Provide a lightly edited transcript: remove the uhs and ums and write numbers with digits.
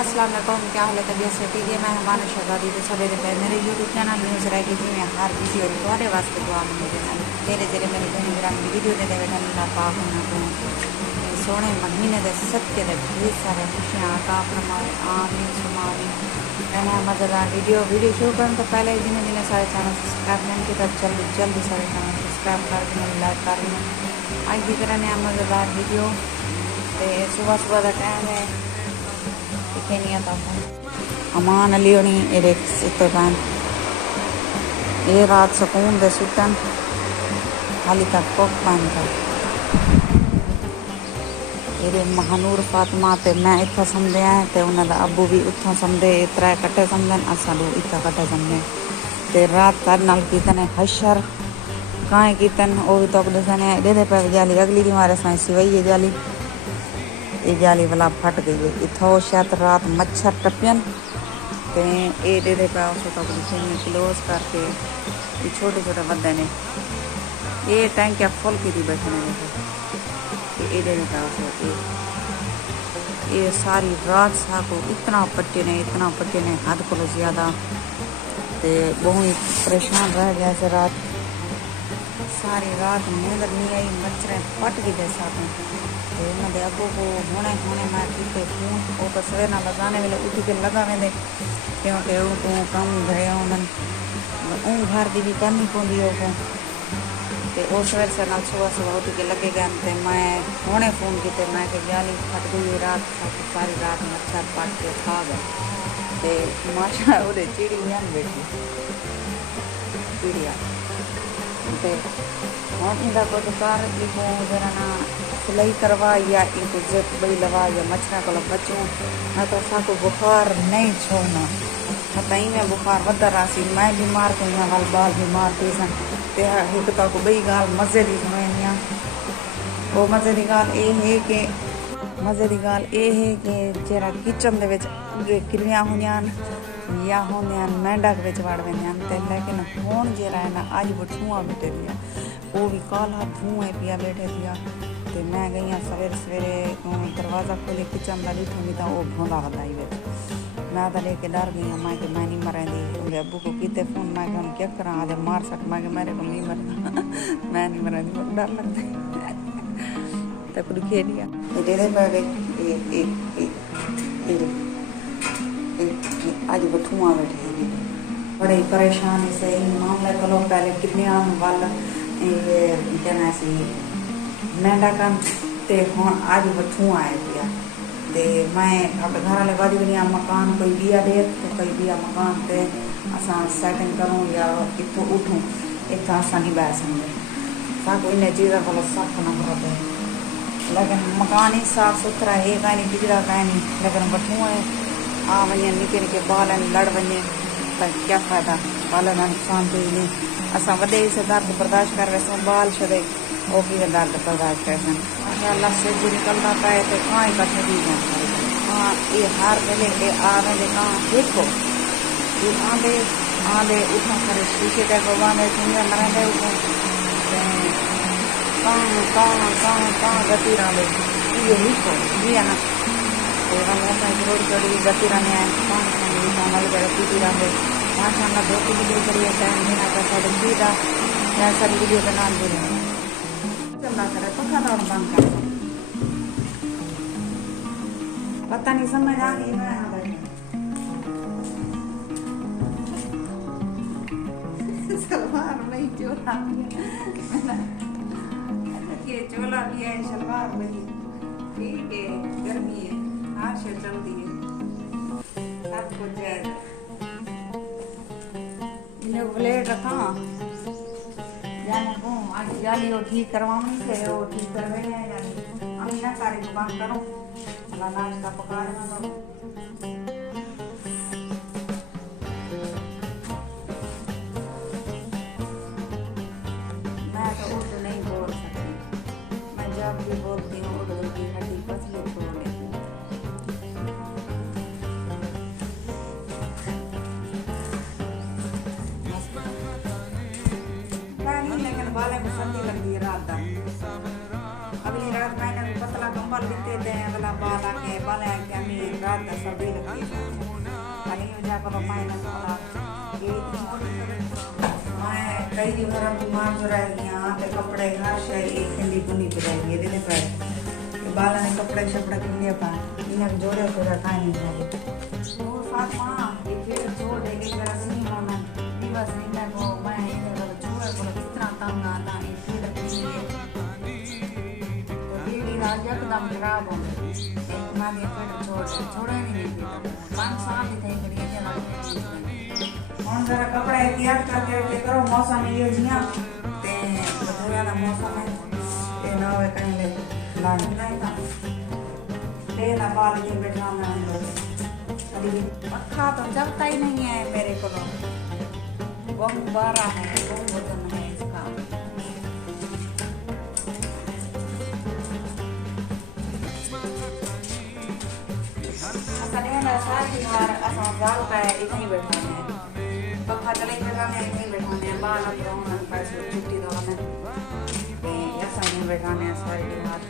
अस्सलाम वालेकुम, क्या हाल है? तबीयत से ठीक है? मैं हमारा शहजादी तो सवेरे पे मेरे यूट्यूब चैनल न्यूज़ रह गई थी। मैं हर वीडियो तुम्हारे वास्ते दुआ मंगते हैं तेरे जरिए मेरे बहन ग्राम वीडियो दे देवे अल्लाह पाक ना को सोने महीने दे सत्य दे ढेर सारे खुशियाँ अता फरमाए, आमीन सुमा आमीन। मैंने मज़ेदार वीडियो शुरू करने तो पहले जिन्हें जिन्हें सारे चैनल सब्सक्राइब नहीं किया जल्दी जल्दी सारे चैनल सब्सक्राइब कर देना, लाइक कर देना। आज की तरह नया मज़ेदार वीडियो तो सुबह सुबह का टाइम है नहीं आता अमान अली होनी ये सुते पैन ये रात सुकून दे सुतन हाली तक कोक पैन कर ये महानूर फातिमा ते मैं इतना समझे हैं ते उन्होंने अबू भी उतना समझे त्रै कट्टे समझन असा इतना कट्टे समझे ते रात कर नाल कीतन हशर काएं कीतन वो भी तो दसने दे पे जाली अगली दी मारे साई सिवई है जाली ये जाली वाला फट गई है इतो शायद रात मच्छर टपियन तो ये दे पे उस क्लोज करके ये छोटे छोटे बंदे ने ये टैंकिया फुल की थी बैठने ये दे पे ये सारी रात साको इतना पट्टे ने हद को ज़्यादा तो बहुत ही परेशान रह गया से रात सारी रात नींद नहीं आई मच्छर फट गई जैसा तो उन्होंने अबू को होने मैं किते फोन वो तो सवेर ना लगाने वाले उठ के लगा वेंदे क्योंकि वो कम घरे उन्होंने घर की भी करनी पौंदी हो तो वो सवेर से नाल सुबह उठ के लगे गए तो मैं होने फोन किते मैं कि जाली फट गई रात सारी रात मच्छर पट के खा गए तो माशा वो चिड़िया बैठी चिड़िया तो हम इनका कुछ कार जरा ना सिलाई करवा या इनको जिप बई लवा या मच्छर को बचूं न तो असाको बुखार नहीं छोड़ना कतई में बुखार वधा रासी मैं बीमार थी वाल बाल बीमार थी सन ते एक तो को बई गाल मज़े की सुनाई वो मज़े की गाल ये है कि जरा किचन दे क्रिया होंदियां या होंदियां मेंढक वड़ वेंदियां लेकिन हुण जरा है ना अज वो धुआं बैठे दिया वो भी काला धुआं पिया बैठे दिया तो मैं गई सवेरे सवेरे दरवाज़ा खोले किचन का लिखूंगी तो वो भोंदा वधाई वे मैं तो लेके डर गई मैं कि मैं नहीं मरेंदी मेरे अबू को किते फोन मैं हम क्या करा आज मार सक मैं मेरे को नहीं मरना मैं नहीं मरेंदी मुझे डर लगता है तो कुछ खेलिया दे आज वो धुआं बैठे बड़े परेशानी से मामले को लोग पहले कितने वाल कहना सी मेंढकन ते हुण अज वो धुआं आए पिया ते मैं अपने घर वाले बाजू नहीं मकान कोई बिया दे तो कोई बिया मकान ते असा सेटिंग करूँ या इतों उठूँ इतना असा नहीं बह सकते साको इन चीज़ों को सख्त नफरत है लेकिन मकान ही साफ सुथरा है कहीं नहीं बिगड़ा कहीं नहीं लेकिन बठूँ आ वे निके निके बाल लड़ वे पर क्या फ़ायदा बालन का नुकसान कोई नहीं असा वे से दर्द बर्दाश्त कर वैसे बाल छे वो भी दर्द बर्दाश्त कर अल्लाह से जो निकलना पाए तो कहाँ इकट्ठे दी जाए हाँ ये हर वेले ये आ वे कहाँ देखो ये आंधे उठा करे शीशे टाइप बांधे चुंगा मरेंदे उठो कहाँ गति रहे ये लिखो जी है ना रोड चढ़ी गति रहने मल कर पीती रहे माशाल्लाह दो की वीडियो करिए टाइम देना का साढ़े सीधा ऐसा वीडियो का नाम बोले चलना करे पंखा दौड़ बंद कर पता नहीं समझ आ गई मैं सलवार नहीं चोला ये चोला भी है सलवार वही ठीक है गर्मी है हाँ से चलती है सब कुछ है इन्हें ब्लेड रखा जाने को आज जाली वो ठीक करवानी से वो ठीक करवे हैं जाली हम ना सारी दुकान करो अल्लाह नाश्ता पका रहा हूँ मैं तो उर्दू नहीं बोल सकती मैं जब भी बोलती हूँ उर्दू की हड्डी पसली तोड़ लेती हूँ लेकिन बाले में सर्दी लगती है रात अगली रात मैंने पतला कंबल भी देते हैं अगला बाला के बाला के अमी रात का सभी लगती है अली वजह पर माइनस वाला ये मैं कई दिन घर बीमार हो रही यहाँ पे कपड़े हर शय एक खंडी बुनी पे रहेगी दिन पर बाला ने कपड़े शपड़े के लिए पा इन्हें जोड़े जोड़े खाए नहीं जाए और फातिमा ये फिर छोड़ देगी मेरा सिनी होना दिवस नहीं मैं को मैं इधर चूहे को कितना तंग आता है फिर आज एकदम खराब हो गई इतना दिन फिर छोड़े नहीं 5 साल ही थे करिए चला कौन जरा कपड़ा एहतियात करके करो मौसम ये जिया ते बदलिया ना मौसम है ते ना वे कहीं ले लाने नहीं था ते ना बाल के बैठाना है अभी पक्का तो जगता ही नहीं है मेरे को बहुत बड़ा है बहुत वजन है इसका सारी बार असा गाल का इतना ही बैठाने हैं पक्का चले बैठाने हैं इतना ही बैठाने हैं बाल अब रोना पैसे छुट्टी दो हमें ऐसा नहीं बैठाने हैं सारी बार